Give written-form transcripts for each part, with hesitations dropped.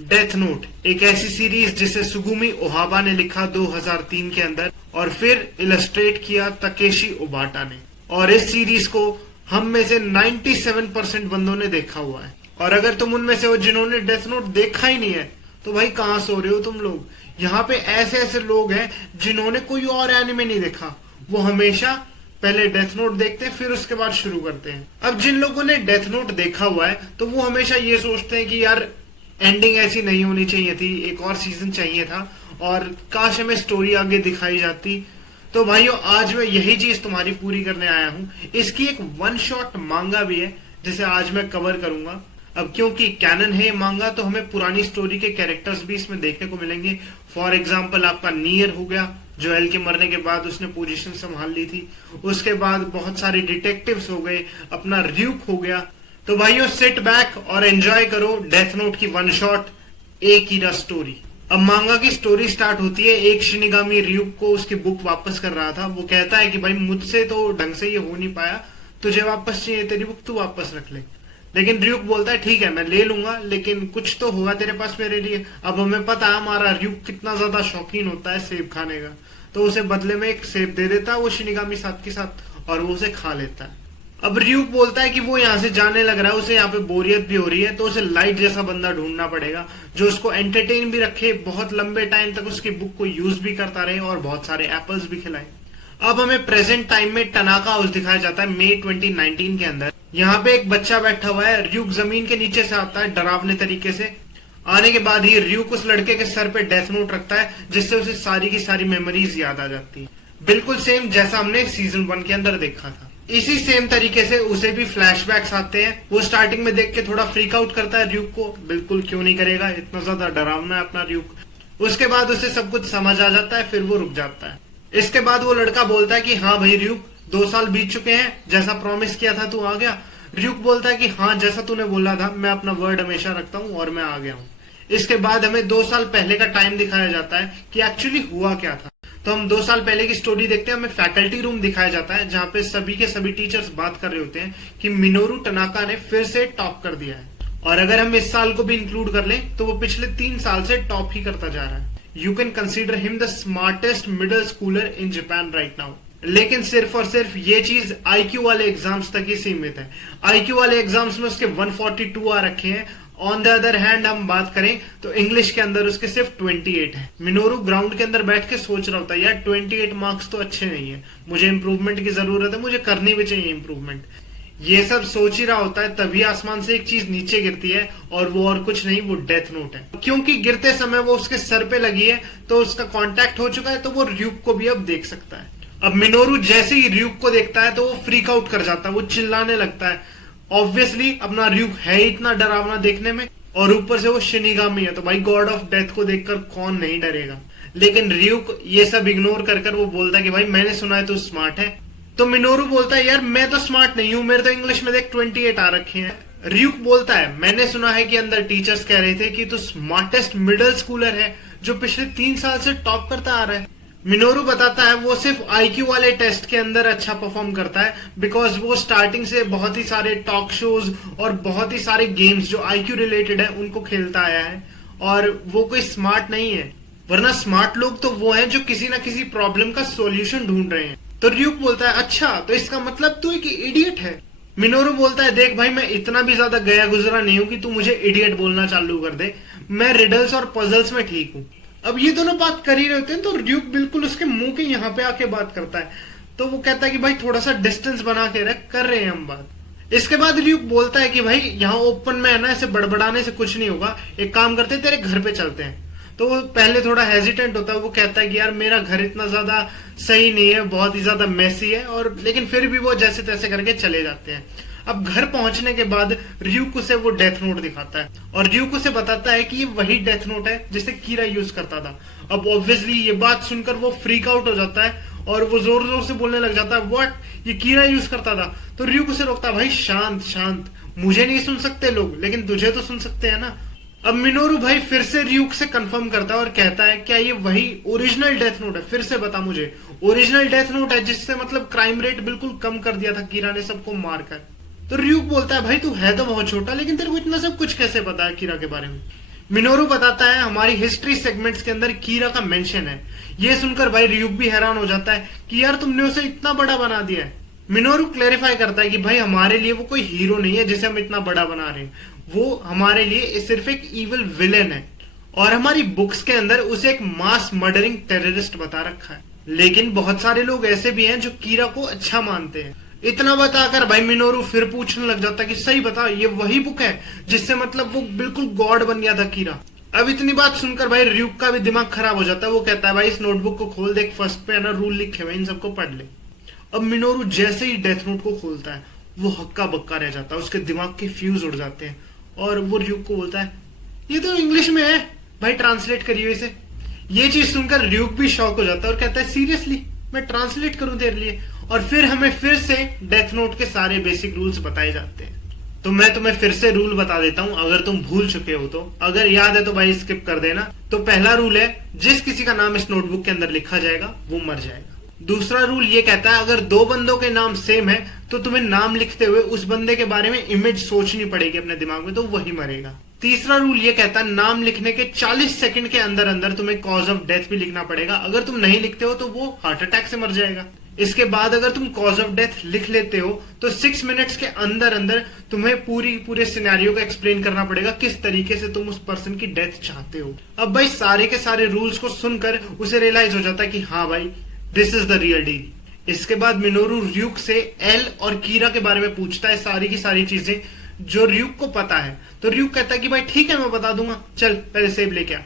Death note एक ऐसी series जिसे सुगुमी ओहाबा ने लिखा 2003 के अंदर और फिर इलस्ट्रेट किया तकेशी ओबाटा ने। और इस सीरीज को हम में से 97% बंदों ने देखा हुआ है। और अगर तुम उनमें से हो जिन्होंने डेथ नोट देखा ही नहीं है तो भाई कहां सो रहे हो तुम लोग। यहाँ पे ऐसे ऐसे लोग हैं जिन्होंने कोई और एनिमे नहीं देखा, वो हमेशा पहले डेथ नोट देखते हैं फिर उसके बाद शुरू करते हैं। अब जिन लोगों ने डेथ नोट देखा हुआ है तो वो हमेशा ये सोचते हैं कि यार एंडिंग ऐसी नहीं होनी चाहिए थी, एक और सीजन चाहिए था और काश हमें स्टोरी आगे दिखाई जाती। तो भाइयों आज मैं यही चीज तुम्हारी पूरी करने आया हूँ। इसकी एक वन शॉट मांगा भी है जिसे आज मैं कवर करूंगा। अब क्योंकि कैनन है मांगा तो हमें पुरानी स्टोरी के कैरेक्टर्स भी इसमें देखने को मिलेंगे। फॉर एग्जाम्पल आपका नियर हो गया, जोएल के मरने के बाद उसने पोजीशन संभाल ली थी। उसके बाद बहुत सारे डिटेक्टिव्स हो गए, अपना र्यूक हो गया। तो भाइयों सिट बैक और एंजॉय करो डेथ नोट की वन शॉट एक हीरा स्टोरी। अब मांगा की स्टोरी स्टार्ट होती है, एक शिनिगामी र्यूक को उसकी बुक वापस कर रहा था। वो कहता है कि भाई मुझसे तो ढंग से ये हो नहीं पाया, तुझे वापस चाहिए तेरी बुक, तू वापस रख ले। लेकिन र्यूक बोलता है ठीक है मैं ले लूंगा, लेकिन कुछ तो होगा तेरे पास मेरे लिए। अब हमें पता है हमारा र्यूक कितना ज्यादा शौकीन होता है सेब खाने का, तो उसे बदले में एक सेब दे देता है वो शिनिगामी साथ के साथ और वो उसे खा लेता है। अब र्यूक बोलता है कि वो यहाँ से जाने लग रहा है, उसे यहाँ पे बोरियत भी हो रही है, तो उसे लाइट जैसा बंदा ढूंढना पड़ेगा जो उसको एंटरटेन भी रखे, बहुत लंबे टाइम तक उसकी बुक को यूज भी करता रहे और बहुत सारे एप्पल्स भी खिलाए। अब हमें प्रेजेंट टाइम में टनाका हाउस दिखाया जाता है मई 2019 के अंदर। यहाँ पे एक बच्चा बैठा हुआ है, र्यूक जमीन के नीचे से आता है डरावने तरीके से। आने के बाद ही र्यूक उस लड़के के सर पे डेथ नोट रखता है जिससे उसे सारी की सारी मेमोरीज याद आ जाती है, बिल्कुल सेम जैसा हमने सीजन 1 के अंदर देखा था। इसी सेम तरीके से उसे भी फ्लैशबैक्स आते हैं। वो स्टार्टिंग में देख के थोड़ा फ्रीक आउट करता है र्यूक को, बिल्कुल क्यों नहीं करेगा, इतना ज्यादा डरावना है अपना र्यूक। उसके बाद उसे सब कुछ समझ आ जाता है, फिर वो रुक जाता है। इसके बाद वो लड़का बोलता है कि हाँ भाई र्यूक 2 साल बीत चुके हैं, जैसा प्रॉमिस किया था तू आ गया। र्यूक बोलता है कि हाँ जैसा तूने बोला था मैं अपना वर्ड हमेशा रखता हूँ और मैं आ गया हूँ। इसके बाद हमें 2 साल पहले का टाइम दिखाया जाता है कि एक्चुअली हुआ क्या था। तो हम 2 साल पहले की स्टोरी देखते हैं। हमें फैकल्टी रूम दिखाया जाता है जहाँ पे सभी के सभी टीचर्स बात कर रहे होते हैं कि मिनोरू टनाका ने फिर से टॉप कर दिया है और अगर हम इस साल को भी इंक्लूड कर लें तो वो पिछले 3 साल से टॉप ही करता जा रहा है। You can consider him the smartest middle Schuler in Japan right now. लेकिन सिर्फ और सिर्फ ये चीज आईक्यू वाले एग्जाम्स तक ही सीमित है। आईक्यू वाले एग्जाम्स में उसके 142 आ रखे हैं। ऑन द अदर हैंड हम बात करें तो इंग्लिश के अंदर उसके सिर्फ 28 है। मिनोरू ग्राउंड के अंदर बैठ के सोच रहा होता है यार 28 मार्क्स तो अच्छे नहीं है, मुझे इंप्रूवमेंट की जरूरत है, मुझे करनी भी चाहिए इंप्रूवमेंट। ये सब सोच ही रहा होता है तभी आसमान से एक चीज नीचे गिरती है और वो और कुछ नहीं, वो डेथ नोट है। क्योंकि गिरते समय वो उसके सर पे लगी है तो उसका कांटेक्ट हो चुका है, तो वो र्यूक को भी अब देख सकता है। अब मिनोरू जैसे ही र्यूक को देखता है तो वो फ्रीक आउट कर जाता है, वो चिल्लाने लगता है। ऑब्वियसली अपना र्यूक है इतना डरावना देखने में और ऊपर से वो शिनिगामी है, तो भाई गॉड ऑफ डेथ को देखकर कौन नहीं डरेगा। लेकिन र्यूक ये सब इग्नोर कर वो बोलता है कि भाई मैंने सुना है तू स्मार्ट है। तो मिनोरू बोलता है यार मैं तो स्मार्ट नहीं हूं, मेरे तो इंग्लिश में देख 28 आ रखे हैं। र्यूक बोलता है मैंने सुना है कि अंदर टीचर्स कह रहे थे कि तू स्मार्टेस्ट मिडिल स्कूलर है जो पिछले 3 साल से टॉप करता आ रहा है। मिनोरू बताता है वो सिर्फ आईक्यू वाले टेस्ट के अंदर अच्छा परफॉर्म करता है बिकॉज वो स्टार्टिंग से बहुत ही सारे टॉक शोज और बहुत ही सारे गेम्स जो आईक्यू रिलेटेड है उनको खेलता आया है और वो कोई स्मार्ट नहीं है। वरना स्मार्ट लोग तो वो हैं जो किसी ना किसी प्रॉब्लम का सॉल्यूशन ढूंढ रहे हैं। तो र्यूक बोलता है अच्छा तो इसका मतलब तू एक इडियट है। मिनोरू बोलता है देख भाई मैं इतना भी ज्यादा गया गुजरा नहीं हूं कि तू मुझे इडियट बोलना चालू कर दे, मैं रिडल्स और पजल्स में ठीक हूं। अब ये दोनों बात कर ही रहे होते हैं तो र्यूक बिल्कुल उसके मुंह के यहाँ पे आके बात करता है। तो वो कहता है कि भाई थोड़ा सा डिस्टेंस बना के रख, कर रहे हैं हम बात। इसके बाद र्यूक बोलता है कि भाई यहाँ ओपन में है ना, ऐसे बड़बड़ाने से कुछ नहीं होगा, एक काम करते हैं तेरे घर पे चलते हैं। तो वो पहले थोड़ा हेजिटेंट होता है, वो कहता है कि यार मेरा घर इतना ज्यादा सही नहीं है, बहुत ही ज्यादा मैसी है, और लेकिन फिर भी वो जैसे तैसे करके चले जाते हैं। अब घर पहुंचने के बाद र्यूक उसे वो डेथ नोट दिखाता है और र्यूक उसे बताता है कि ये वही डेथ नोट है जिसे कीरा यूज करता था। अब ऑब्वियसली ये बात सुनकर वो फ्रीक आउट हो जाता है और वो जोर जोर से बोलने लग जाता है व्हाट, ये कीरा यूज करता था। तो र्यूक उसे रोकता है भाई शांत शांत, मुझे नहीं सुन सकते लोग लेकिन तुझे तो सुन सकते हैं ना। अब मिनोरू भाई फिर से र्यूक से कंफर्म करता है और कहता है क्या ये वही ओरिजिनल डेथ नोट है, फिर से बता मुझे। ओरिजिनल डेथ नोट है जिससे मतलब क्राइम रेट बिल्कुल कम कर दिया था कीरा ने सबको मारकर। तो र्यूक बोलता है भाई तू है तो बहुत छोटा, लेकिन तेरे को इतना सब कुछ कैसे पता है कीरा के बारे में। मिनोरू बताता है हमारी हिस्ट्री सेगमेंट्स के अंदर कीरा का मेंशन है। ये सुनकर भाई ryuk भी हैरान हो जाता है कि यार तुमने उसे इतना बड़ा बना दिया है। मिनोरू क्लेरिफाई करता है कि भाई हमारे लिए वो कोई हीरो नहीं है जिसे हम इतना बड़ा बना रहे हैं, वो हमारे लिए सिर्फ एक इविल विलेन है और हमारी बुक्स के अंदर उसे एक मास मर्डरिंग टेररिस्ट बता रखा है। लेकिन बहुत सारे लोग ऐसे भी हैं जो कीरा को अच्छा मानते हैं। इतना बताकर भाई मिनोरू फिर पूछने लग जाता है कि सही बता, ये वही बुक है जिससे मतलब वो बिल्कुल गॉड बन गया था कीरा। अब इतनी बात सुनकर भाई ryuk का भी दिमाग खराब हो जाता है। वो कहता है भाई इस नोटबुक को खोल, देख फर्स्ट पे है ना रूल लिखे हुए, इन सबको पढ़ ले। अब मिनोरू जैसे ही डेथ नोट को खोलता है वो हक्का बक्का रह जाता है, उसके दिमाग के फ्यूज उड़ जाते हैं और वो ryuk को बोलता है ये तो इंग्लिश में है भाई, ट्रांसलेट करिए इसे। ये चीज सुनकर ryuk भी शॉक हो जाता है और कहता है सीरियसली मैं ट्रांसलेट करूं तेरे लिए? और फिर हमें फिर से डेथ नोट के सारे बेसिक रूल्स बताए जाते हैं। तो मैं तुम्हें फिर से रूल बता देता हूं, अगर तुम भूल चुके हो तो। अगर याद है तो भाई स्किप कर देना। तो पहला रूल है जिस किसी का नाम इस नोटबुक के अंदर लिखा जाएगा वो मर जाएगा। दूसरा रूल ये कहता है अगर दो बंदों के नाम सेम है तो तुम्हें नाम लिखते हुए उस बंदे के बारे में इमेज सोचनी पड़ेगी अपने दिमाग में, तो वही मरेगा। तीसरा रूल ये कहता है नाम लिखने के 40 सेकंड के अंदर अंदर तुम्हें कॉज ऑफ डेथ भी लिखना पड़ेगा। अगर तुम नहीं लिखते हो तो वो हार्ट अटैक से मर जाएगा। इसके बाद अगर तुम कॉज ऑफ डेथ लिख लेते हो तो 6 मिनट्स के अंदर अंदर तुम्हें पूरे सिनेरियो का एक्सप्लेन करना पड़ेगा किस तरीके से तुम उस पर्सन की डेथ चाहते हो। अब भाई सारे के सारे रूल्स को सुनकर उसे रियलाइज हो जाता है कि हाँ भाई this is the real deal. इसके बाद मिनोरू ryuk से एल और कीरा के बारे में पूछता है सारी की सारी चीजें जो ryuk को पता है। तो ryuk कहता है कि भाई ठीक है मैं बता दूंगा, चल पहले सेब लेके आ।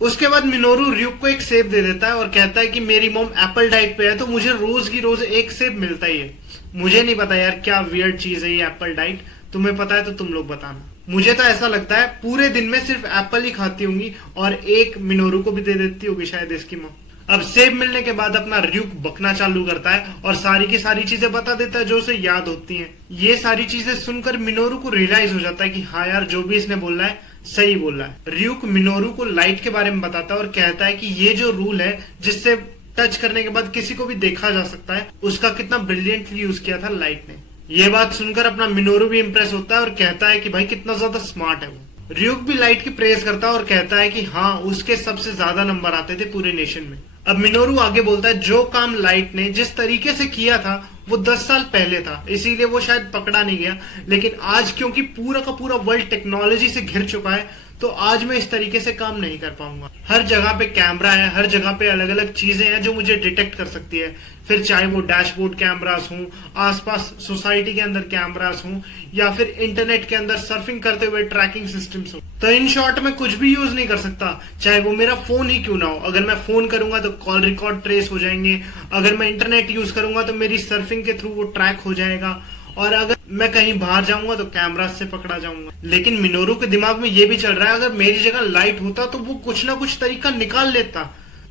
उसके बाद मिनोरू ryuk को एक सेब दे देता है और कहता है कि मेरी मॉम एप्पल डाइट पे है तो मुझे रोज की रोज एक सेब मिलता ही है। मुझे नहीं पता यार क्या वियर्ड चीज है ये एप्पल डाइट, तुम्हें पता है तो तुम लोग बताना। मुझे तो ऐसा लगता है पूरे दिन में सिर्फ एप्पल ही खाती होंगी और एक मिनोरू को भी दे देती होगी शायद इसकी मॉम। अब सेब मिलने के बाद अपना ryuk बकना चालू करता है और सारी की सारी चीजें बता देता है जो उसे याद होती हैं। ये सारी चीजें सुनकर मिनोरू को रियलाइज हो जाता है कि हाँ यार जो भी इसने बोला है सही बोला है। ryuk मिनोरू को लाइट के बारे में बताता है और कहता है कि ये जो रूल है जिससे टच करने के बाद किसी को भी देखा जा सकता है, उसका कितना ब्रिलियंटली यूज किया था लाइट ने। ये बात सुनकर अपना मिनोरू भी इंप्रेस होता है और कहता है कि भाई कितना ज्यादा स्मार्ट है वो। ryuk भी लाइट की प्रेज करता है और कहता है कि हाँ उसके सबसे ज्यादा नंबर आते थे पूरे नेशन में। अब मिनोरू आगे बोलता है जो काम लाइट ने जिस तरीके से किया था वो 10 साल पहले था, इसीलिए वो शायद पकड़ा नहीं गया, लेकिन आज क्योंकि पूरा का पूरा वर्ल्ड टेक्नोलॉजी से घिर चुका है तो आज मैं इस तरीके से काम नहीं कर पाऊंगा। हर जगह पे कैमरा है, हर जगह पे अलग अलग चीजें हैं जो मुझे डिटेक्ट कर सकती है, फिर चाहे वो डैशबोर्ड कैमरास हों, आसपास सोसाइटी के अंदर कैमरास हों या फिर इंटरनेट के अंदर सर्फिंग करते हुए ट्रैकिंग सिस्टम्स हो। तो इन शॉर्ट में कुछ भी यूज नहीं कर सकता, चाहे वो मेरा फोन ही क्यों ना हो। अगर मैं फोन करूंगा तो कॉल रिकॉर्ड ट्रेस हो जाएंगे, अगर मैं इंटरनेट यूज करूंगा तो मेरी सर्फिंग के थ्रू वो ट्रैक हो जाएगा, और अगर मैं कहीं बाहर जाऊंगा तो कैमरा से पकड़ा जाऊंगा। लेकिन मिनोरू के दिमाग में ये भी चल रहा है अगर मेरी जगह लाइट होता तो वो कुछ ना कुछ तरीका निकाल लेता,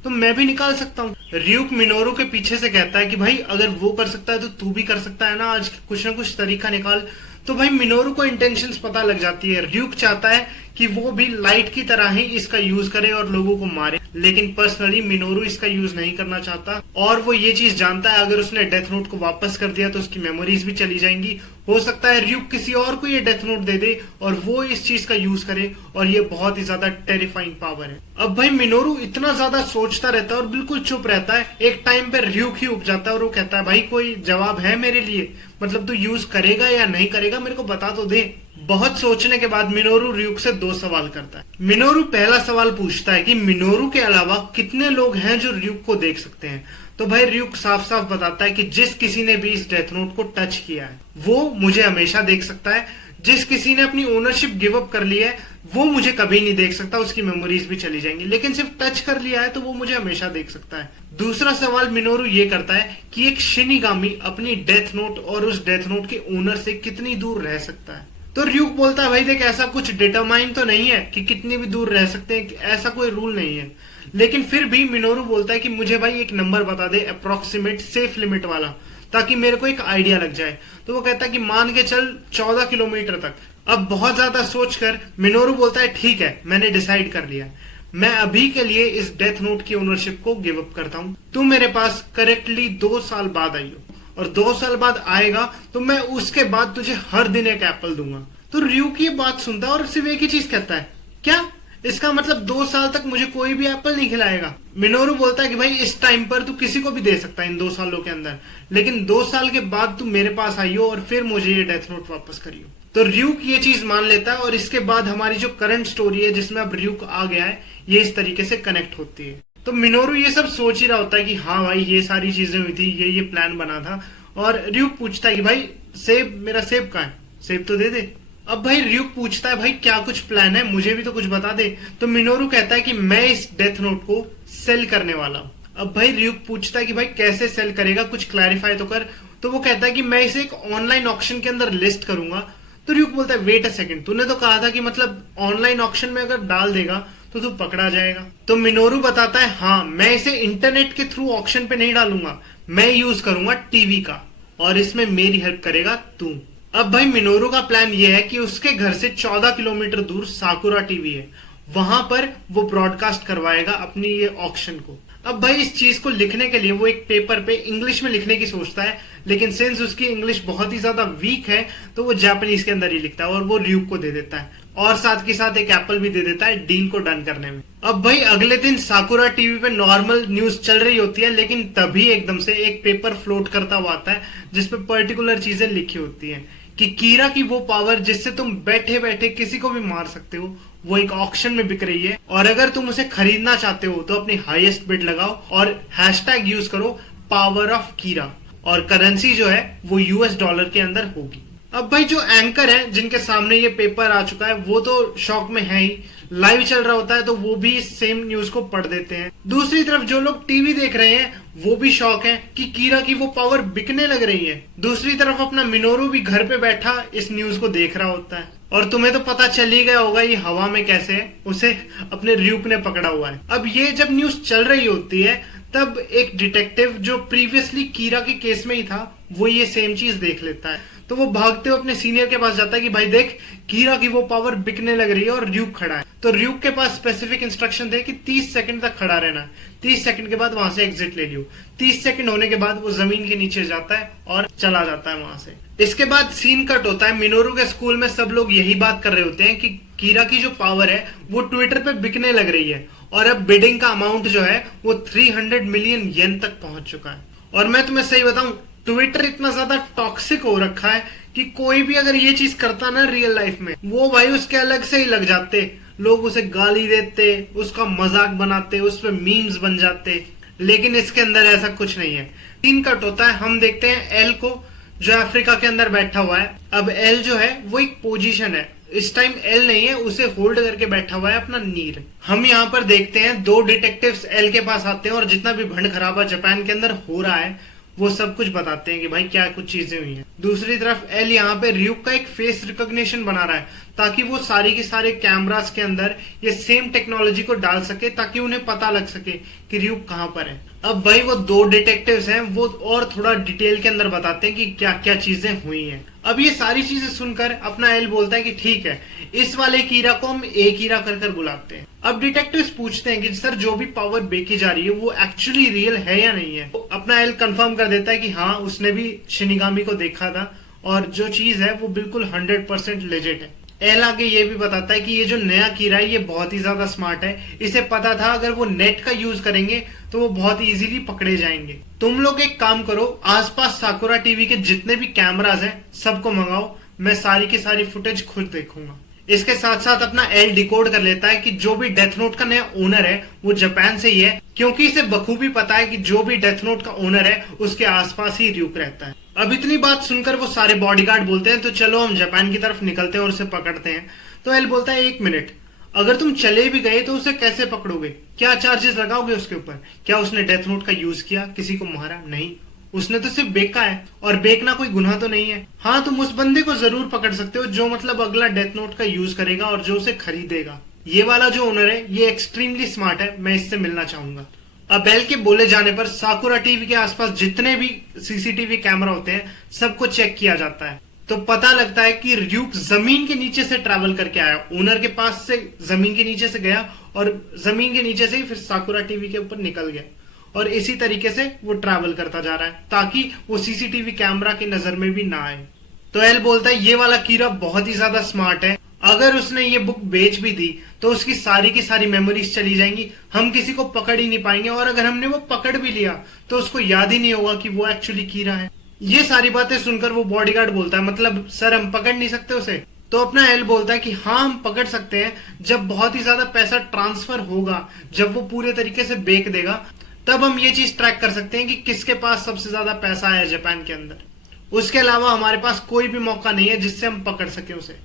तो मैं भी निकाल सकता हूँ। ryuk मिनोरू के पीछे से कहता है कि भाई अगर वो कर सकता है तो तू भी कर सकता है ना, आज कुछ ना कुछ तरीका निकाल। तो भाई मिनोरू को इंटेंशंस पता लग जाती है। ryuk चाहता है कि वो भी लाइट की तरह ही इसका यूज करे और लोगों को मारे, लेकिन पर्सनली मिनोरू इसका यूज नहीं करना चाहता और वो ये चीज जानता है अगर उसने डेथ नोट को वापस कर दिया तो उसकी मेमोरीज भी चली जाएंगी। हो सकता है ryuk किसी और को ये डेथ नोट दे दे और वो इस चीज का यूज करे, और ये बहुत ही ज्यादा टेरिफाइंग पावर है। अब भाई मिनोरू इतना ज्यादा सोचता रहता है और बिल्कुल चुप रहता है। एक टाइम पे ryuk ही उठ जाता है और वो कहता है भाई कोई जवाब है मेरे लिए, मतलब तू यूज करेगा या नहीं करेगा मेरे को बता तो दे। बहुत सोचने के बाद मिनोरू ryuk से 2 सवाल करता है। मिनोरू पहला सवाल पूछता है कि मिनोरू के अलावा कितने लोग हैं जो ryuk को देख सकते हैं। तो भाई ryuk साफ साफ बताता है कि जिस किसी ने भी इस डेथ नोट को टच किया है वो मुझे हमेशा देख सकता है, जिस किसी ने अपनी ओनरशिप गिव अप कर ली है वो मुझे कभी नहीं देख सकता, उसकी मेमोरीज भी चली जाएंगी, लेकिन सिर्फ टच कर लिया है तो वो मुझे हमेशा देख सकता है। दूसरा सवाल मिनोरू ये करता है कि एक शिनिगामी अपनी डेथ नोट और उस डेथ नोट के ओनर से कितनी दूर रह सकता है। तो ryuk बोलता है भाई देख ऐसा कुछ डिटरमाइन तो नहीं है कि कितनी भी दूर रह सकते हैं, ऐसा कोई रूल नहीं है, लेकिन फिर भी मिनोरू बोलता है कि मुझे भाई एक नंबर बता दे अप्रोक्सीमेट सेफ लिमिट वाला, ताकि मेरे को एक आइडिया लग जाए। तो वो कहता है कि मान के चल 14 किलोमीटर तक। अब बहुत ज्यादा सोचकर मिनोरू बोलता है ठीक है मैंने डिसाइड कर लिया, मैं अभी के लिए इस डेथ नोट की ओनरशिप को गिव अप करता हूं। तू मेरे पास करेक्टली 2 साल बाद आई हो और 2 साल बाद आएगा तो मैं उसके बाद तुझे हर दिन एक एप्पल दूंगा। तो ryuk ये बात सुनता है और सिर्फ एक ही चीज कहता है क्या इसका मतलब 2 साल तक मुझे कोई भी एप्पल नहीं खिलाएगा। मिनोरू बोलता है कि भाई इस टाइम पर तू किसी को भी दे सकता है इन 2 सालों के अंदर, लेकिन 2 साल के बाद तू मेरे पास आइयो और फिर मुझे ये डेथ नोट वापस करियो। तो र्यूक ये चीज मान लेता है और इसके बाद हमारी जो करंट स्टोरी है जिसमें अब र्यूक आ गया है, ये इस तरीके से कनेक्ट होती है। तो मिनोरू ये सब सोच ही रहा होता है कि हाँ भाई ये सारी चीजें हुई थी, ये प्लान बना था। और र्यूक पूछता है कि भाई सेब, मेरा सेब कहाँ है, सेब तो दे दे। अब भाई र्यूक पूछता है भाई क्या कुछ प्लान है, मुझे भी तो कुछ बता दे। तो मिनोरू कहता है कि मैं इस डेथ नोट को सेल करने वाला हूँ। अब भाई र्यूक पूछता है कि भाई कैसे सेल करेगा, कुछ क्लैरिफाई तो कर। तो वो कहता है कि मैं इसे एक ऑनलाइन ऑक्शन के अंदर लिस्ट करूंगा। तो र्यूक बोलता है वेट अ सेकंड, तूने तो कहा था कि मतलब ऑनलाइन ऑक्शन में अगर डाल देगा तो तू पकड़ा जाएगा। तो मिनोरू बताता है हाँ मैं इसे इंटरनेट के थ्रू ऑक्शन पे नहीं डालूंगा, मैं यूज करूंगा टीवी का, और इसमें मेरी हेल्प करेगा तू। अब भाई मिनोरू का प्लान ये है कि उसके घर से 14 किलोमीटर दूर साकुरा टीवी है, वहां पर वो ब्रॉडकास्ट करवाएगा अपनी ये ऑक्शन को। अब भाई इस चीज को लिखने के लिए वो एक पेपर पे इंग्लिश में लिखने की सोचता है, लेकिन सिंस उसकी इंग्लिश बहुत ही ज्यादा वीक है तो वो जापानीज के अंदर ही लिखता है और वो र्यूक को दे देता है, और साथ के साथ एक एप्पल भी दे देता है डील को डन करने में। अब भाई अगले दिन साकुरा टीवी पे नॉर्मल न्यूज चल रही होती है, लेकिन तभी एकदम से एक पेपर फ्लोट करता हुआ आता है जिसपे पर्टिकुलर चीजें लिखी होती है कि कीरा की वो पावर जिससे तुम बैठे बैठे किसी को भी मार सकते हो, वो एक ऑक्शन में बिक रही है, और अगर तुम उसे खरीदना चाहते हो तो अपनी हाईएस्ट बिड लगाओ और हैशटैग यूज करो पावर ऑफ कीरा, और करेंसी जो है वो यूएस डॉलर के अंदर होगी। अब भाई जो एंकर है जिनके सामने ये पेपर आ चुका है वो तो शॉक में है ही, लाइव चल रहा होता है तो वो भी इस सेम न्यूज को पढ़ देते हैं। दूसरी तरफ जो लोग टीवी देख रहे हैं वो भी शॉक हैं कि कीरा की वो पावर बिकने लग रही है। दूसरी तरफ अपना मिनोरू भी घर पे बैठा इस न्यूज को देख रहा होता है, और तुम्हें तो पता चल ही गया होगा ये हवा में कैसे है, उसे अपने र्यूक ने पकड़ा हुआ है। अब ये जब न्यूज चल रही होती है तब एक डिटेक्टिव जो प्रीवियसली कीरा के केस में ही था वो ये सेम चीज देख लेता है, तो वो भागते हुए अपने सीनियर के पास जाता है कि भाई देख कीरा की वो पावर बिकने लग रही है और र्यूक खड़ा है। तो र्यूक के पास स्पेसिफिक इंस्ट्रक्शन थे कि 30 सेकंड तक खड़ा रहना है, 30 सेकंड के बाद वहां से एग्जिट ले लियो। 30 सेकंड होने के बाद वो जमीन के नीचे जाता है और चला जाता है वहां से। इसके बाद सीन कट होता है, मिनोरू के स्कूल में सब लोग यही बात कर रहे होते हैं कि कीरा की जो पावर है वो ट्विटर पे बिकने लग रही है, और अब बिडिंग का अमाउंट जो है वो 300 मिलियन येन तक पहुंच चुका है। और मैं तुम्हें सही बताऊं, ट्विटर इतना ज्यादा टॉक्सिक हो रखा है कि कोई भी अगर ये चीज करता ना रियल लाइफ में, वो भाई उसके अलग से ही लग जाते, लोग उसे गाली देते, उसका मजाक बनाते, उस पर मीम्स बन जाते। लेकिन इसके अंदर ऐसा कुछ नहीं है। सीन कट होता है, हम देखते हैं एल को जो अफ्रीका के अंदर बैठा हुआ है। अब एल जो है वो एक पोजीशन है, इस टाइम एल नहीं है, उसे होल्ड करके बैठा हुआ है अपना नीर। हम यहाँ पर देखते हैं 2 डिटेक्टिव्स एल के पास आते हैं और जितना भी भंड खराबा जापान के अंदर हो रहा है वो सब कुछ बताते हैं कि भाई क्या कुछ चीजें हुई हैं। दूसरी तरफ एल यहाँ पे र्यूक का एक फेस रिकॉग्निशन बना रहा है ताकि वो सारी के सारे कैमरास के अंदर ये सेम टेक्नोलॉजी को डाल सके ताकि उन्हें पता लग सके कि र्यूक कहाँ पर है। अब भाई वो 2 डिटेक्टिव्स हैं, वो और थोड़ा डिटेल के अंदर बताते हैं कि क्या क्या चीजें हुई हैं। अब ये सारी चीजें सुनकर अपना एल बोलता है कि ठीक है, इस वाले कीरा को हम ए कीरा कर बुलाते हैं। अब डिटेक्टिव्स पूछते हैं कि सर जो भी पावर बेची जा रही है वो एक्चुअली रियल है या नहीं है। तो अपना एल कंफर्म कर देता है कि हाँ उसने भी शिनिगामी को देखा था और जो चीज है वो बिल्कुल 100% लेजिट है। एल आगे ये भी बताता है कि ये जो नया कीरा है ये बहुत ही ज्यादा स्मार्ट है, इसे पता था अगर वो नेट का यूज करेंगे तो वो बहुत इजीली पकड़े जाएंगे। तुम लोग एक काम करो, आसपास साकुरा टीवी के जितने भी कैमरास हैं सबको मंगाओ, मैं सारी की सारी फुटेज खुद देखूंगा। इसके साथ साथ अपना एल डिकोड कर लेता है कि जो भी डेथ नोट का नया ओनर है वो जापान से ही है, क्योंकि इसे बखूबी पता है कि जो भी डेथ नोट का ओनर है उसके आसपास ही र्यूक रहता है। अब इतनी बात सुनकर वो सारे बॉडीगार्ड बोलते हैं तो चलो हम जापान की तरफ निकलते हैं और उसे पकड़ते हैं। तो एल बोलता है 1 मिनट, अगर तुम चले भी गए तो उसे कैसे पकड़ोगे, क्या चार्जेस लगाओगे उसके ऊपर? क्या उसने डेथ नोट का यूज किया, किसी को मारा? नहीं, उसने तो सिर्फ बेचा है, और बेचना कोई गुनाह तो नहीं है। हाँ तुम उस बंदे को जरूर पकड़ सकते हो जो मतलब अगला डेथ नोट का यूज करेगा और जो उसे खरीदेगा। ये वाला जो ओनर है ये एक्सट्रीमली स्मार्ट है, मैं इससे मिलना चाहूंगा। अब एल के बोले जाने पर साकुरा टीवी के आसपास जितने भी सीसीटीवी कैमरा होते हैं सबको चेक किया जाता है, तो पता लगता है कि र्यूक जमीन के नीचे से ट्रैवल करके आया, ओनर के पास से जमीन के नीचे से गया और जमीन के नीचे से ही फिर साकुरा टीवी के ऊपर निकल गया, और इसी तरीके से वो ट्रैवल करता जा रहा है ताकि वो सीसीटीवी कैमरा की नजर में भी ना आए। तो एल बोलता है ये वाला कीरा बहुत ही ज्यादा स्मार्ट है अगर उसने ये बुक बेच भी दी तो उसकी सारी की सारी मेमोरीज चली जाएंगी, हम किसी को पकड़ ही नहीं पाएंगे, और अगर हमने वो पकड़ भी लिया तो उसको याद ही नहीं होगा कि वो एक्चुअली कीरा है। ये सारी बातें सुनकर वो बॉडीगार्ड बोलता है, मतलब सर हम पकड़ नहीं सकते उसे? तो अपना एल बोलता है कि हाँ हम पकड़ सकते हैं, जब बहुत ही ज्यादा पैसा ट्रांसफर होगा, जब वो पूरे तरीके से बेच देगा, तब हम ये चीज ट्रैक कर सकते हैं कि किसके पास सबसे ज्यादा पैसा है जापान के अंदर। उसके अलावा हमारे पास कोई भी मौका नहीं है जिससे हम पकड़ सके उसे।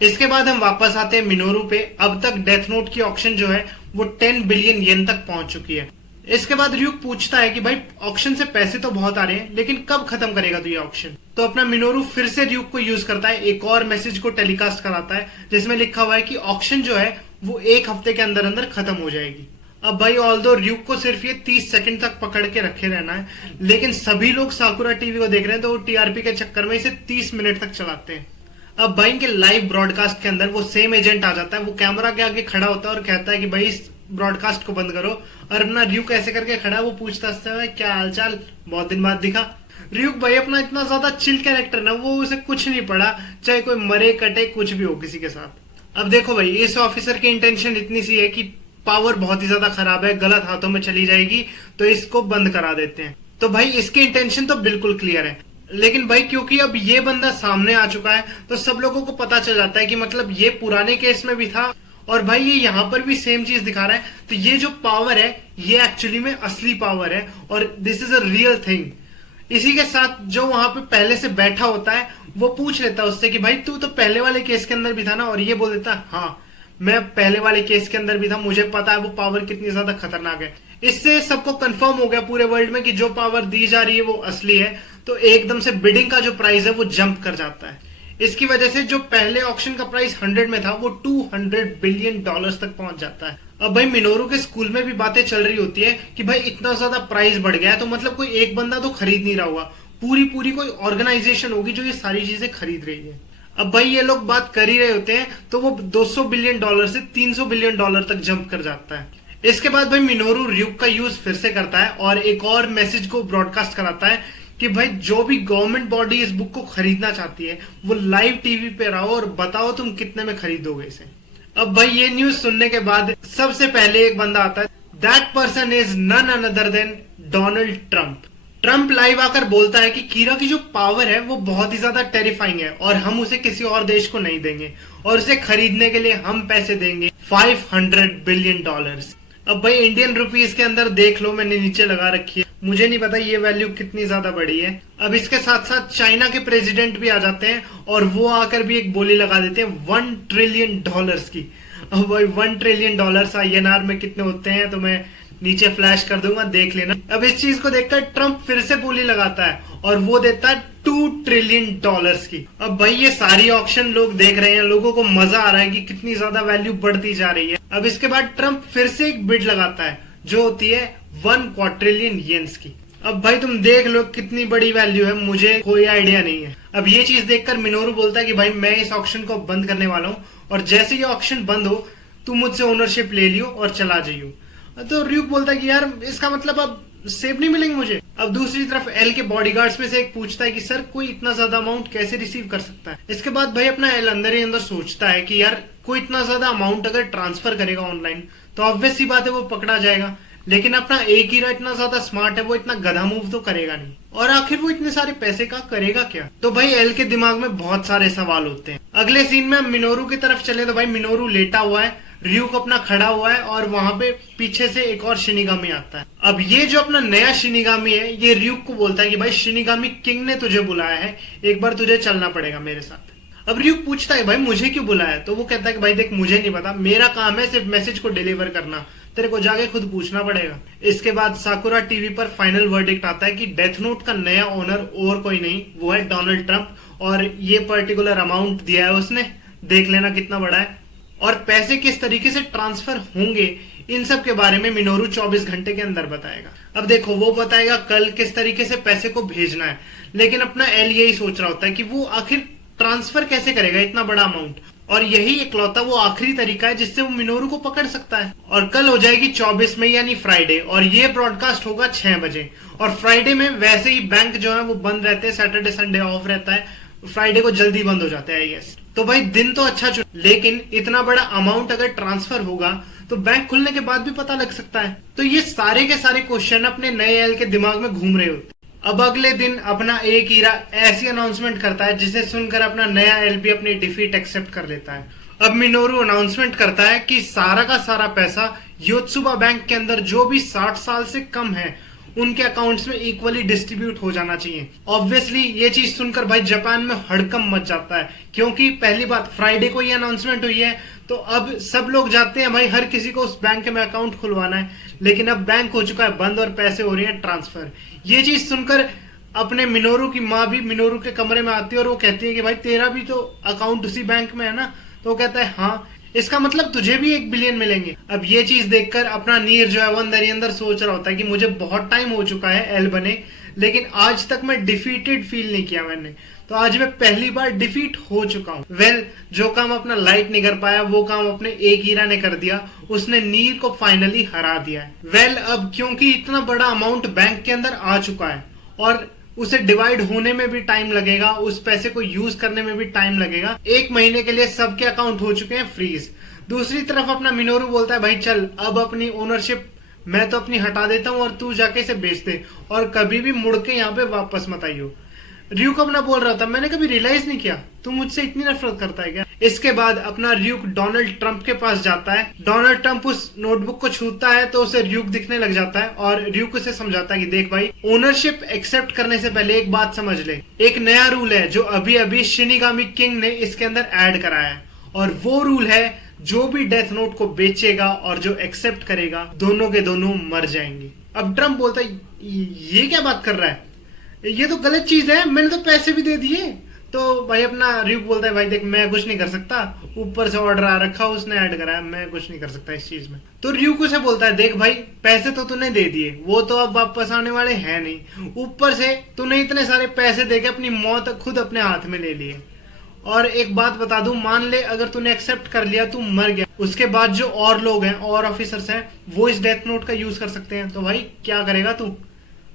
इसके बाद हम वापस आते हैं मिनोरू पे। अब तक डेथ नोट की ऑक्शन जो है वो 10 बिलियन येन तक पहुंच चुकी है। इसके बाद र्यूक पूछता है कि भाई ऑक्शन से पैसे तो बहुत आ रहे हैं, लेकिन कब खत्म करेगा तू ये ऑक्शन? तो अपना मिनोरू फिर से र्यूक को यूज करता है, एक और मैसेज को टेलीकास्ट कराता है जिसमें लिखा हुआ है कि ऑक्शन जो है वो 1 हफ्ते के अंदर अंदर खत्म हो जाएगी। अब भाई ऑल्दो र्यूक को सिर्फ ये 30 सेकंड तक पकड़ के रखे रहना है, लेकिन सभी लोग साकुरा टीवी को देख रहे हैं तो वो टीआरपी के चक्कर में इसे 30 मिनट तक चलाते हैं। अब भाई इनके लाइव ब्रॉडकास्ट के अंदर वो सेम एजेंट आ जाता है, वो कैमरा के आगे खड़ा होता है और कहता है कि भाई इस ब्रॉडकास्ट को बंद करो। और अपना र्यूक ऐसे करके खड़ा है, वो पूछता है क्या हालचाल, बहुत दिन बाद दिखा। र्यूक भाई अपना इतना ज्यादा चिल कैरेक्टर ना, वो उसे कुछ नहीं पड़ा, चाहे कोई मरे कटे कुछ भी हो किसी के साथ। अब देखो भाई इस ऑफिसर की इंटेंशन इतनी सी है कि पावर बहुत ही ज्यादा खराब है, गलत हाथों में चली जाएगी, तो इसको बंद करा देते हैं। तो भाई इसकी इंटेंशन तो बिल्कुल क्लियर है, लेकिन भाई क्योंकि अब ये बंदा सामने आ चुका है तो सब लोगों को पता चल जाता है कि मतलब ये पुराने केस में भी था और भाई ये यहाँ पर भी सेम चीज दिखा रहा है। तो ये जो पावर है ये एक्चुअली में असली पावर है और this is a real thing. इसी के साथ जो वहां पे पहले से बैठा होता है वो पूछ लेता है उससे कि भाई तू तो पहले वाले केस के अंदर भी था ना, और ये बोल देता है हाँ मैं पहले वाले केस के अंदर भी था, मुझे पता है वो पावर कितनी ज्यादा खतरनाक है। इससे सबको कंफर्म हो गया पूरे वर्ल्ड में कि जो पावर दी जा रही है वो असली है। तो एकदम से बिडिंग का जो प्राइस है वो जंप कर जाता है। इसकी वजह से जो पहले ऑक्शन का प्राइस 100 में था वो 200 बिलियन डॉलर्स तक पहुंच जाता है। अब भाई मिनोरू के स्कूल में भी बातें चल रही होती है कि भाई इतना ज्यादा प्राइस बढ़ गया है तो मतलब कोई एक बंदा तो खरीद नहीं रहा होगा, पूरी पूरी कोई ऑर्गेनाइजेशन होगी जो ये सारी चीजें खरीद रही है। अब भाई ये लोग बात कर ही रहे होते हैं तो वो 200 बिलियन डॉलर से 300 बिलियन डॉलर तक जंप कर जाता है। इसके बाद भाई मिनोरू र्यूक का यूज फिर से करता है और एक और मैसेज को ब्रॉडकास्ट कराता है कि भाई जो भी गवर्नमेंट बॉडी इस बुक को खरीदना चाहती है वो लाइव टीवी पे रहो और बताओ तुम कितने में खरीदोगे इसे। अब भाई ये न्यूज सुनने के बाद सबसे पहले एक बंदा आता है, that person is none other than Donald Trump. Trump live आकर बोलता है कि कीरा की जो पावर है वो बहुत ही ज्यादा टेरिफाइंग है और हम उसे किसी और देश को नहीं देंगे और उसे खरीदने के लिए हम पैसे देंगे 500 बिलियन डॉलर्स। अब भाई इंडियन रुपीस के अंदर देख लो, मैंने नीचे लगा रखी है, मुझे नहीं पता ये वैल्यू कितनी ज्यादा बड़ी है। अब इसके साथ साथ चाइना के प्रेसिडेंट भी आ जाते हैं और वो आकर भी एक बोली लगा देते हैं 1 ट्रिलियन डॉलर्स की। अब भाई 1 ट्रिलियन डॉलर्स INR में कितने होते हैं तो मैं नीचे फ्लैश कर दूंगा, देख लेना। अब इस चीज को देखकर ट्रंप फिर से बोली लगाता है और वो देता है 2 ट्रिलियन डॉलर्स की। अब भाई ये सारी ऑक्शन लोग देख रहे हैं, लोगों को मजा आ रहा है कि कितनी ज्यादा वैल्यू बढ़ती जा रही है। अब इसके बाद ट्रंप फिर से एक बिड लगाता है जो होती है 1 क्वाड्रिलियन येन्स की। अब भाई तुम देख लो कितनी बड़ी वैल्यू है, मुझे कोई आइडिया नहीं है। अब ये चीज देखकर मिनोरू बोलता है कि भाई मैं इस ऑक्शन को बंद करने वाला हूँ और जैसे ये ऑक्शन बंद हो तुम मुझसे ओनरशिप ले लियो और चला जाइयो। तो र्यूक बोलता है कि यार इसका मतलब अब सेब नहीं मिलेंगे मुझे। अब दूसरी तरफ एल के बॉडीगार्ड्स में से एक पूछता है कि सर कोई इतना ज्यादा अमाउंट कैसे रिसीव कर सकता है। इसके बाद भाई अपना एल अंदर ही अंदर सोचता है कि यार कोई इतना ज्यादा अमाउंट अगर ट्रांसफर करेगा ऑनलाइन तो ऑब्वियस सी बात है वो पकड़ा जाएगा, लेकिन अपना एक हीरा इतना ज्यादा स्मार्ट है, वो इतना गधा मूव तो करेगा नहीं, और आखिर वो इतने सारे पैसे का करेगा क्या। तो भाई एल के दिमाग में बहुत सारे सवाल होते हैं। अगले सीन में मिनोरू की तरफ चले तो भाई मिनोरू लेटा हुआ है, र्यूक अपना खड़ा हुआ है और वहां पे पीछे से एक और शिनिगामी आता है। अब ये जो अपना नया शिनिगामी है ये र्यूक को बोलता है कि भाई शिनिगामी किंग ने तुझे बुलाया है, एक बार तुझे चलना पड़ेगा मेरे साथ। अब र्यूक पूछता है भाई मुझे क्यों बुलाया, तो वो कहता है कि भाई देख मुझे नहीं पता, मेरा काम है सिर्फ मैसेज को डिलीवर करना, तेरे को जाके खुद पूछना पड़ेगा। इसके बाद साकुरा टीवी पर फाइनल वर्डिक्ट आता है कि डेथ नोट का नया ओनर और कोई नहीं, वो है डोनाल्ड ट्रंप, और ये पर्टिकुलर अमाउंट दिया है उसने, देख लेना कितना बड़ा है, और पैसे किस तरीके से ट्रांसफर होंगे इन सब के बारे में मिनोरू 24 घंटे के अंदर बताएगा। अब देखो वो बताएगा कल किस तरीके से पैसे को भेजना है, लेकिन अपना एल यही सोच रहा होता है कि वो आखिर ट्रांसफर कैसे करेगा इतना बड़ा अमाउंट, और यही इकलौता वो आखिरी तरीका है जिससे वो मिनोरू को पकड़ सकता है। और कल हो जाएगी 24 मई यानी फ्राइडे, और ये ब्रॉडकास्ट होगा 6 बजे। और फ्राइडे में वैसे ही बैंक जो है वो बंद रहते हैं, सैटरडे संडे ऑफ रहता है, फ्राइडे को जल्दी बंद हो जाते हैं आई गेस। तो भाई दिन तो अच्छा चुना, लेकिन इतना बड़ा अमाउंट अगर ट्रांसफर होगा तो बैंक खुलने के बाद भी पता लग सकता है। तो ये सारे के सारे क्वेश्चन अपने नए एल के दिमाग में घूम रहे होते। अब अगले दिन अपना एक हीरा ऐसी अनाउंसमेंट करता है जिसे सुनकर अपना नया एल भी अपनी डिफीट एक्सेप्ट कर लेता है। अब मिनोरू अनाउंसमेंट करता है कि सारा का सारा पैसा योत्सुबा बैंक के अंदर जो भी 60 साल से कम है उनके अकाउंट्स में इक्वली डिस्ट्रीब्यूट हो जाना चाहिए। ऑब्वियसली ये चीज सुनकर भाई जापान में हड़कंप मच जाता है, क्योंकि पहली बात फ्राइडे को ये अनाउंसमेंट हुई है, तो अब सब लोग जाते हैं भाई, हर किसी को उस बैंक में अकाउंट खुलवाना है, लेकिन अब बैंक हो चुका है बंद और पैसे हो रही है ट्रांसफर। ये चीज सुनकर अपने मिनोरू की माँ भी मिनोरू के कमरे में आती है और वो कहती है कि भाई तेरा भी तो अकाउंट उसी बैंक में है ना? तो वो कहता है हाँ, इसका मतलब तुझे भी 1 बिलियन मिलेंगे। अब ये चीज देखकर अपना नीर जो है वो अंदर ही अंदर सोच रहा होता है कि मुझे बहुत टाइम हो चुका है एल बने, लेकिन आज तक मैं डिफीटेड फील नहीं किया मैंने, तो आज मैं पहली बार डिफीट हो चुका हूँ। वेल, जो काम अपना लाइट नहीं कर पाया वो काम अपने एक हीरा ने कर दिया, उसने नीर को फाइनली हरा दिया है। वेल, अब क्योंकि इतना बड़ा अमाउंट बैंक के अंदर आ चुका है और उसे डिवाइड होने में भी टाइम लगेगा, उस पैसे को यूज करने में भी टाइम लगेगा। 1 महीने के लिए सबके अकाउंट हो चुके हैं फ्रीज। दूसरी तरफ अपना मिनोरू बोलता है भाई चल अब अपनी ओनरशिप मैं तो अपनी हटा देता हूं और तू जाके इसे बेच दे और कभी भी मुड़ के यहाँ पे वापस मत आइयो। र्यूक अपना बोल रहा था मैंने कभी रियलाइज नहीं किया तू मुझसे इतनी नफरत करता है क्या। इसके बाद अपना र्यूक डोनाल्ड ट्रंप के पास जाता है। डोनाल्ड ट्रंप उस नोटबुक को छूता है तो उसे र्यूक दिखने लग जाता है और र्यूक उसे समझाता है कि देख भाई, ओनरशिप एक्सेप्ट करने से पहले एक बात समझ ले, एक नया रूल है जो अभी अभी शिनिगामी किंग ने इसके अंदर ऐड कराया है, और वो रूल है जो भी डेथ नोट को बेचेगा और जो एक्सेप्ट करेगा दोनों के दोनों मर जाएंगे। अब ट्रंप बोलता है ये क्या बात कर रहा है, ये तो गलत चीज है, मैंने तो पैसे भी दे दिए। तो भाई अपना र्यूक बोलता है भाई देख मैं कुछ नहीं कर सकता, ऊपर से ऑर्डर आ रखा उसने ऐड कराया, मैं कुछ नहीं कर सकता इस चीज में। तो र्यूक उसे बोलता है देख भाई पैसे तो तूने दे दिए, वो तो अब वापस आने वाले हैं नहीं, ऊपर से तूने इतने सारे पैसे देके अपनी मौत खुद अपने हाथ में ले लिए। और एक बात बता दूं, मान ले अगर तूने एक्सेप्ट कर लिया, तू मर गया, उसके बाद जो और लोग हैं और ऑफिसर्स हैं वो इस डेथ नोट का यूज कर सकते हैं, तो भाई क्या करेगा तू,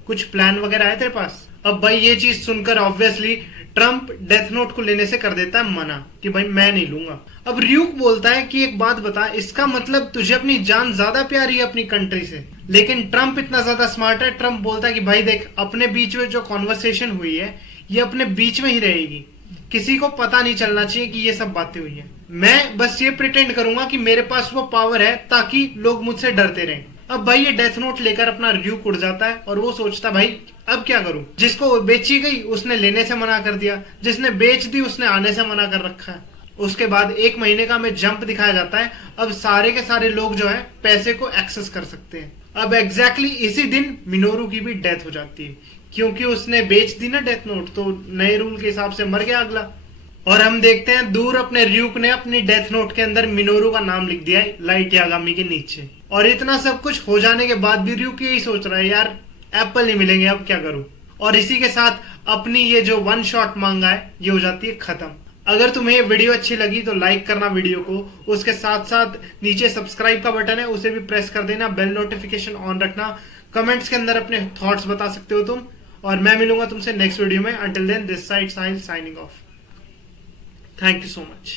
कुछ प्लान वगैरह है तेरे पास। अब भाई ये चीज सुनकर ऑब्वियसली ट्रंप डेथ नोट को लेने से कर देता है मना कि भाई मैं नहीं लूंगा। अब र्यूक बोलता है कि एक बात बता, इसका मतलब तुझे अपनी जान ज्यादा प्यारी है अपनी कंट्री से। लेकिन ट्रंप इतना ज्यादा स्मार्ट है, ट्रंप बोलता है कि भाई देख अपने बीच में जो कॉन्वर्सेशन हुई है ये अपने बीच में ही रहेगी, किसी को पता नहीं चलना चाहिए कि ये सब बातें हुई है। मैं बस ये प्रिटेंड करूंगा कि मेरे पास वो पावर है ताकि लोग मुझसे डरते रहें। अब भाई ये डेथ नोट लेकर अपना र्यूक उड़ जाता है और वो सोचता भाई अब क्या करूं, जिसको बेची गई उसने लेने से मना कर दिया, जिसने बेच दी उसने आने से मना कर रखा है। उसके बाद 1 महीने का हमें जंप दिखाया जाता है, अब सारे के सारे लोग जो है पैसे को एक्सेस कर सकते हैं। अब एग्जैक्टली इसी दिन मिनोरू की भी डेथ हो जाती है, क्योंकि उसने बेच दी ना डेथ नोट, तो नए रूल के हिसाब से मर गया अगला। और हम देखते हैं दूर अपने र्यूक ने अपनी डेथ नोट के अंदर मिनोरू का नाम लिख दिया है लाइट यागामी के नीचे। और इतना सब कुछ हो जाने के बाद भी र्यूक यही सोच रहा है यार एप्पल नहीं मिलेंगे, अब क्या करूं। और इसी के साथ अपनी ये जो 1 शॉट मांगा है ये हो जाती है खत्म। अगर तुम्हें ये वीडियो अच्छी लगी तो लाइक करना वीडियो को, उसके साथ साथ नीचे सब्सक्राइब का बटन है उसे भी प्रेस कर देना, बेल नोटिफिकेशन ऑन रखना, कमेंट्स के अंदर अपने थॉट्स बता सकते हो तुम, और मैं मिलूंगा तुमसे नेक्स्ट वीडियो में। Until then this side Sahil signing off. Thank you so much.